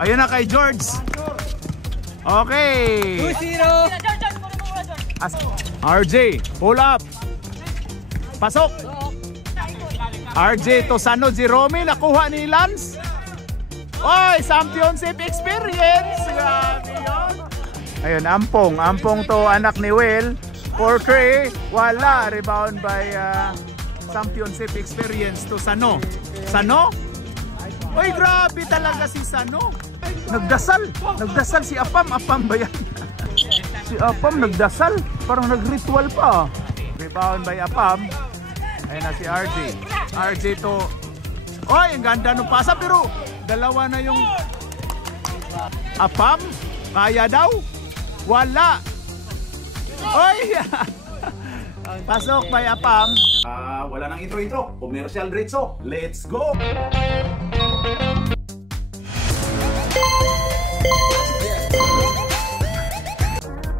Ayun na kay George. Okay. 2-0. RJ, pull up. Pasok. RJ Tosano, Jerome, nakuha ni Lance. Oy, championship experience. Grabe yun. Ayun, Ampong to anak ni Will. 4-3, wala. Rebound by championship experience to Sano. Sano? Oy, grabe talaga si Sano. Nagdasal si Apam ba yan? Si Apam nagdasal, parang nagritual pa. Rebound by Apam. Ayun na si RJ. RJ to. Oy, ang ganda ng pasa pero dalawa na yung Apam. Kaya daw. Wala. Oy! Pasok by Apam. Wala nang intro. Commercial Ritso. Let's go!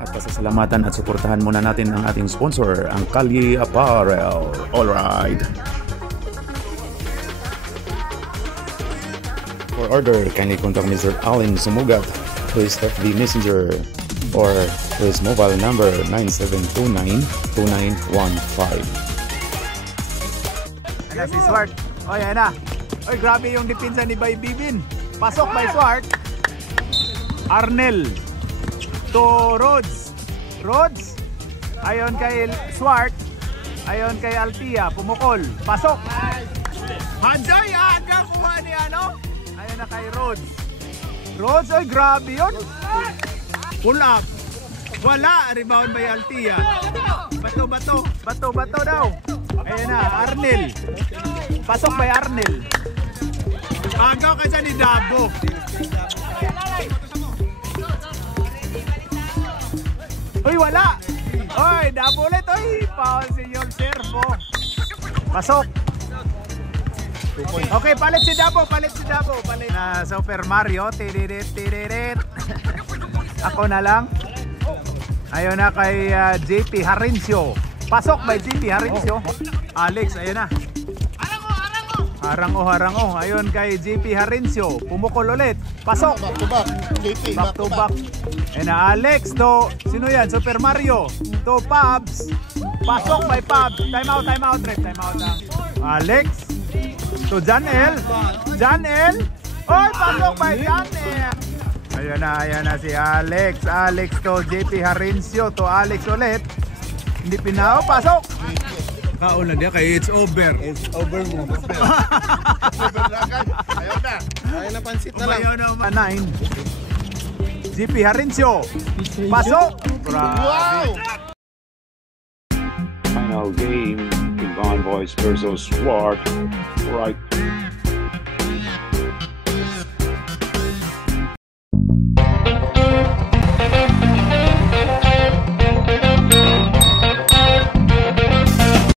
At pasasalamatan at suportahan muna natin ang ating sponsor, ang Kalye Apparel. Alright. For order, kindly contact Mr. Allen Sumugat to his FB Messenger or to his mobile number 9729-2915. Ayan si Swart. Oy, ayan na. Oy, grabe yung depensa ni Bay Bibin. Pasok by Swart. Arnel to Rhodes. Rhodes. Ayon kay Swart. Ayon kay Altia. Pumukol. Pasok. Hanjoy, aga kuha ni ano. Ayon na kay Rhodes. Rhodes, oy, grabe yun. Pull up. Wala. Rebound by Altia. Bato daw. Ayan na, Arnel. Pasok by Arnel. Agaw ka dyan ni Dabo. Uy, wala. Uy, Dabo ulit. Uy, foul si Yol Servo. Pasok. Okay, palit si Dabo. Na Super Mario. Tiririt. Ako na lang. Ayun na kay JP Harincio. Pasok by JP Harincio. Alex, ayun na. Harango. Ayun kay JP Harincio. Pumukol ulit. Pasok. Back to back. Ayun na, Alex to, sino yan? Super Mario. To Pabs. Pasok by Pabs. Time out, Red. Time out na. Alex. To Janel. Oy, pasok by Janel. Ayun na si Alex. Alex to JP Harincio. To Alex ulit. Hindi pinao. Pasok. Kaulan niya kay it's over. It's over mo. Ayaw na pansit na lang. Ayaw na 9. JP Harincio. Pasok. Wow! Final game, Yvonne Boys versus Swart. Right.